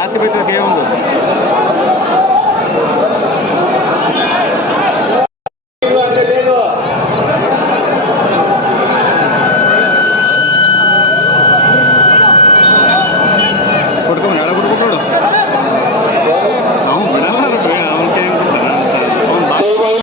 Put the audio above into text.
ಜಾಸ್ತಿ ಬೈತದಕ್ಕೆ ಒಂದು